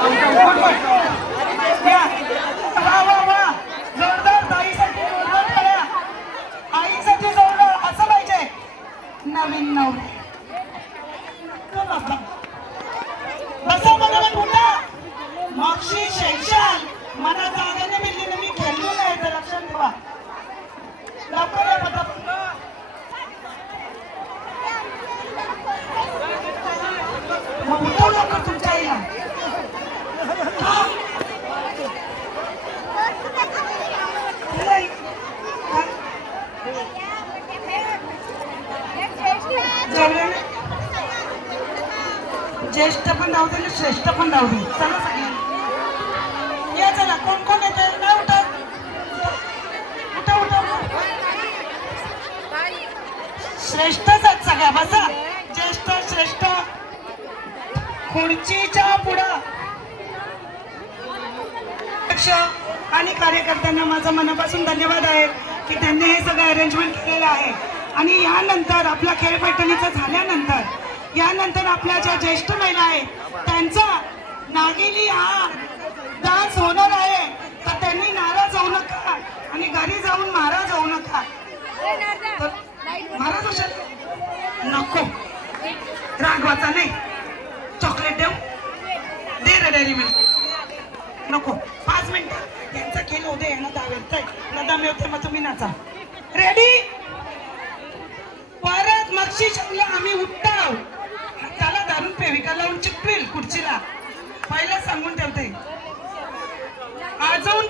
वा वा वा, जोरदार ताईसाठी जोरदार टाळ्या. आईसाठी जोरदार असं पाहिजे. नवीन नवरी बसा बरोबर पुन्हा मक्षी शेषाल मला जागाने मिळली मी खेळलो नाही तर लक्षात ठेवा. लवकर या पटापट. मग उठव लवकर तुमच्या आईला. ज्येष्ठ पण राहू दे श्रेष्ठ पण राहू दे. चला सगळ्यांनी या चला. कोण कोण येते नाही उठत. उठा उठा श्रेष्ठच आहेत सगळ्या. बसा ज्येष्ठ श्रेष्ठ. खुर्चीच्या पुढं आणि कार्यकर्त्यांना माझा मनापासून धन्यवाद आहे की त्यांनी हे सगळं अरेंजमेंट केलेलं आहे. आणि यानंतर आपला खेळ पैठणीचा झाल्यानंतर यानंतर आपल्या ज्या ज्येष्ठ महिला आहेत त्यांचा नागेली हा डान्स होणार आहे. तर त्यांनी नाराज होऊ नका आणि घरी जाऊन महाराज होऊ नका. महाराज होशाल नको. रागवाचा नाही. चॉकलेट देऊ दे रे डेअरी मिल्क नको. 5 मिनिटं यांचा खेळ होऊ दे. यांना दावेलतंय ना दम येते मग तुम्ही नाचा. रेडी. परत मक्षी शमला आम्ही उठताव. त्याला धरून पेविका लावून चिपळील खुर्चीला. पहिला सांगून ठेवते. आजवून